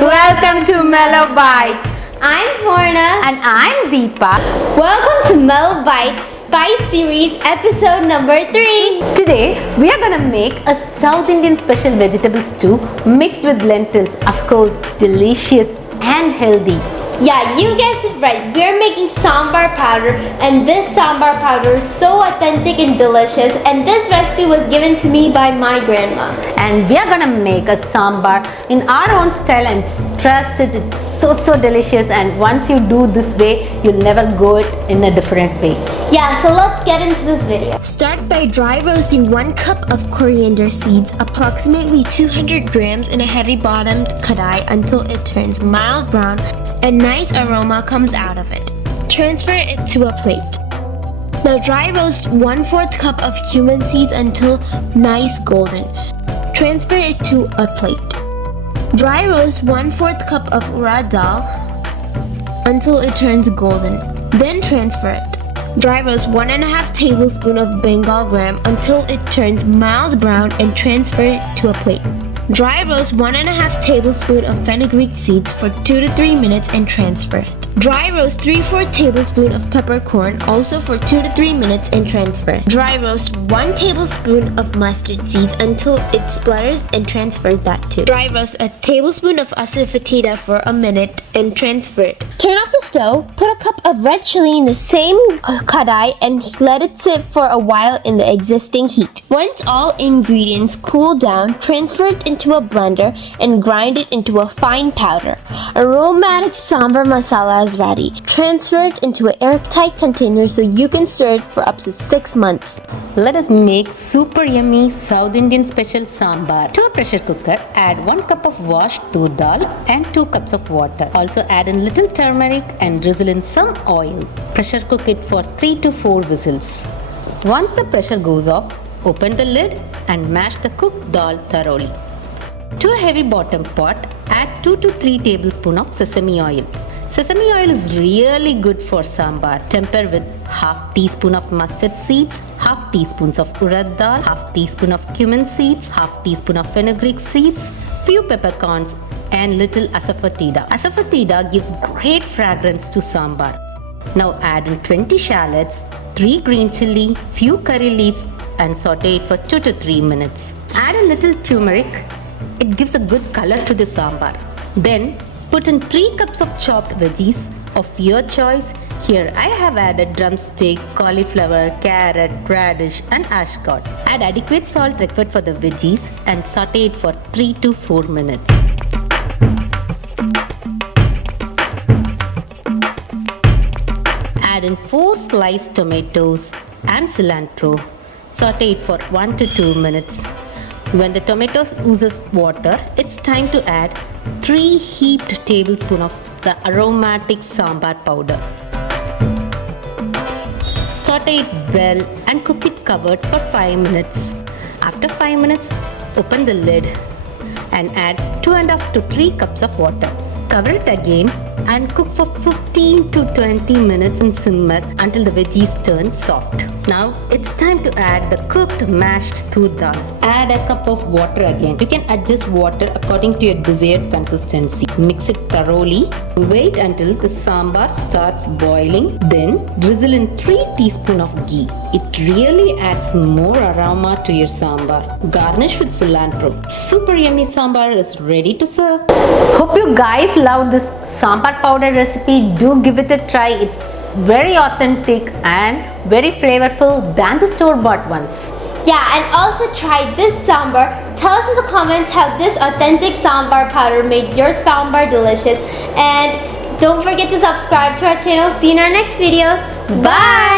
Welcome to Mellowbites. I'm Vorna. And I'm Deepa. Welcome to Mellowbites Spice series episode number 3. Today we are gonna make a South Indian special vegetable stew mixed with lentils. Of course, delicious and healthy. Yeah, you guessed it right. We're making sambar powder, and this sambar powder is so authentic and delicious, and this recipe was given to me by my grandma. And we are gonna make a sambar in our own style, and trust it, it's so delicious, and once you do this way, you'll never go it in a different way. Yeah, so let's get into this video. Start by dry roasting 1 cup of coriander seeds, approximately 200 grams in a heavy bottomed kadai until it turns mild brown and nice aroma comes out of it. Transfer it to a plate. Now dry roast 1/4 cup of cumin seeds until nice golden. Transfer it to a plate. Dry roast 1/4 cup of urad dal until it turns golden. Then transfer it. Dry roast 1.5 tablespoons of Bengal gram until it turns mild brown and transfer it to a plate. Dry roast 1.5 tablespoons of fenugreek seeds for 2 to 3 minutes and transfer it. Dry roast 3/4 tablespoon of peppercorn also for 2 to 3 minutes and transfer. Dry roast 1 tablespoon of mustard seeds until it splutters and transfer that too. Dry roast a tablespoon of asafoetida for a minute and transfer it. Turn off the stove, put a cup of red chili in the same kadai and let it sit for a while in the existing heat. Once all ingredients cool down, transfer it into a blender and grind it into a fine powder. Aromatic sambar masala is ready. Transfer it into an airtight container so you can store it for up to 6 months. Let us make super yummy South Indian special sambar. To a pressure cooker, add 1 cup of washed tur dal and 2 cups of water. Also add in little turmeric and drizzle in some oil. Pressure cook it for 3 to 4 whistles. Once the pressure goes off, open the lid and mash the cooked dal thoroughly. To a heavy bottom pot, add 2 to 3 tablespoons of sesame oil. Sesame oil is really good for sambar. Temper with half teaspoon of mustard seeds, half teaspoons of urad dal, half teaspoon of cumin seeds, half teaspoon of fenugreek seeds, few peppercorns and little asafoetida. Asafoetida gives great fragrance to sambar. Now add in 20 shallots, 3 green chilli, few curry leaves and saute it for 2 to 3 minutes. Add a little turmeric. It gives a good color to the sambar. Then put in 3 cups of chopped veggies of your choice. Here I have added drumstick, cauliflower, carrot, radish and ashcot. Add adequate salt required for the veggies and saute it for 3 to 4 minutes. Add in 4 sliced tomatoes and cilantro. Saute it for 1 to 2 minutes. When the tomatoes oozes water, it's time to add 3 heaped tablespoons of the aromatic sambar powder. Saute it well and cook it covered for 5 minutes. After 5 minutes, open the lid and add 2.5 to 3 cups of water. Cover it again and cook for 15 to 20 minutes in simmer until the veggies turn soft. Now it's time to add the cooked mashed tur dal. Add a cup of water again. You can adjust water according to your desired consistency. Mix it thoroughly. Wait until the sambar starts boiling. Then drizzle in 3 teaspoons of ghee. It really adds more aroma to your sambar. Garnish with cilantro. Super yummy sambar is ready to serve. Hope you guys love this sambar powder recipe. Do give it a try. It's very authentic and very flavorful than the store-bought ones. Yeah, and also try this sambar. Tell us in the comments how this authentic sambar powder made your sambar delicious. And don't forget to subscribe to our channel. See you in our next video. Bye!